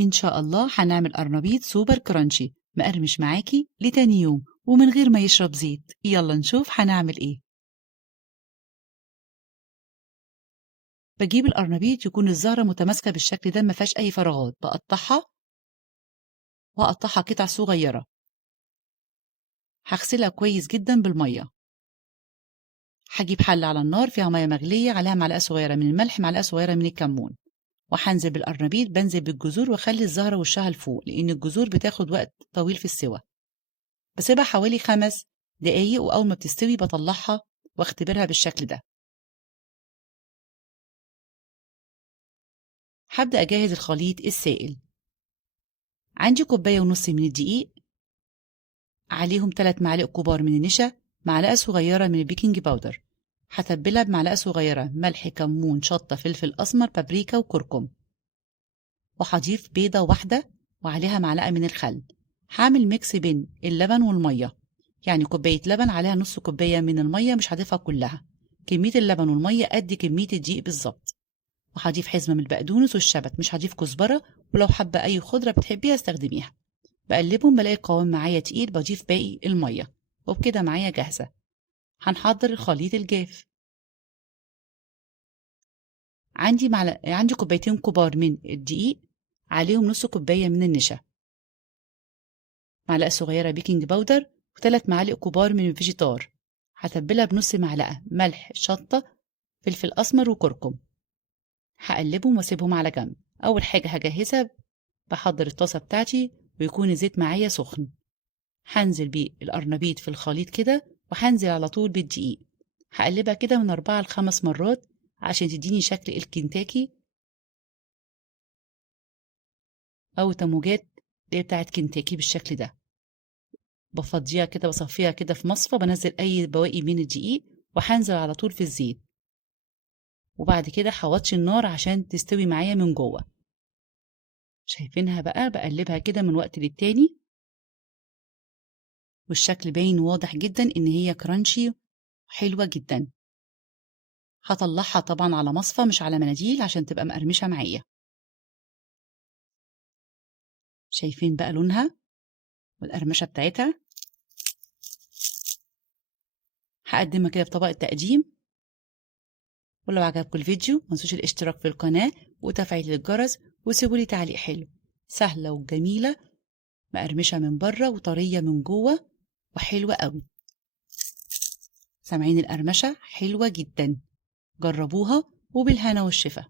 إن شاء الله هنعمل قرنبيط سوبر كرانشي مقرمش معاكي لتاني يوم ومن غير ما يشرب زيت. يلا نشوف هنعمل إيه. بجيب القرنبيط يكون الزهرة متماسكة بالشكل ده، ما فيهاش أي فراغات. بقطعها وأقطعها قطع صغيرة. هغسلها كويس جدا بالمية. هجيب حلة على النار فيها مية مغلية، عليها معلقة صغيرة من الملح، معلقة صغيرة من الكمون، وهنزل بالقرنبيط. بنزل بالجذور واخلي الزهرة وشها لفوق لأن الجذور بتاخد وقت طويل في السوى. بسيبها حوالي 5 دقايق، وأول ما بتستوي بطلعها واختبرها بالشكل ده. هبدأ أجهز الخليط السائل. عندي 1.5 كوب من الدقيق، عليهم 3 معالق كبار من النشا، معلقة صغيرة من البيكنج باودر. هتبلها بمعلقة صغيرة ملح، كمون، شطة، فلفل أسمر، بابريكا، وكركم. وهضيف بيضة واحدة وعليها معلقة من الخل. هعمل ميكس بين اللبن والمية، يعني كوباية لبن عليها نص كوباية من المية، مش هضيفها كلها. كمية اللبن والمية قد كمية الدقيق بالظبط. وهضيف حزمة من البقدونس والشبت، مش هضيف كزبرة، ولو حابة أي خضرة بتحبيها استخدميها. بقلبهم، بلاقي القوام معايا تقيل، بضيف باقي المية، وبكده معايا جاهزة. هنحضر الخليط الجاف. عندي كوبايتين كبار من الدقيق، عليهم نص كوباية من النشا، معلقة صغيرة بيكنج باودر، و3 معالق كبار من الفيجيتار. هتبلها بنص معلقة ملح، شطة، فلفل أسمر، وكركم. هقلبهم واسيبهم على جنب. أول حاجة هجهزها، بحضر الطاسة بتاعتي ويكون الزيت معايا سخن. هنزل بيه القرنبيط في الخليط كده، وهنزل على طول بالدقيق. هقلبها كده من 4 ل5 مرات عشان تديني شكل الكنتاكي أو تموجات اللي هي بتاعت كنتاكي بالشكل ده. بفضيها كده، بصفيها كده في مصفى، بنزل أي بواقي من الدقيق، وهنزل على طول في الزيت. وبعد كده هوطي النار عشان تستوي معايا من جوه. شايفينها بقى، بقلبها كده من وقت للتاني، والشكل باين واضح جدا إن هي كرانشي حلوة جدا. هطلعها طبعا على مصفى مش على مناديل عشان تبقى مقرمشة معايا. شايفين بقى لونها والقرمشة بتاعتها. هقدمها كده بطبق التقديم. ولو عجبكم الفيديو متنسوش الاشتراك في القناة وتفعيل الجرس، وسيبولي تعليق حلو. سهلة وجميلة، مقرمشة من بره وطرية من جوه، وحلوة قوي. سامعين القرمشة؟ حلوة جدا. جربوها وبالهنا والشفا.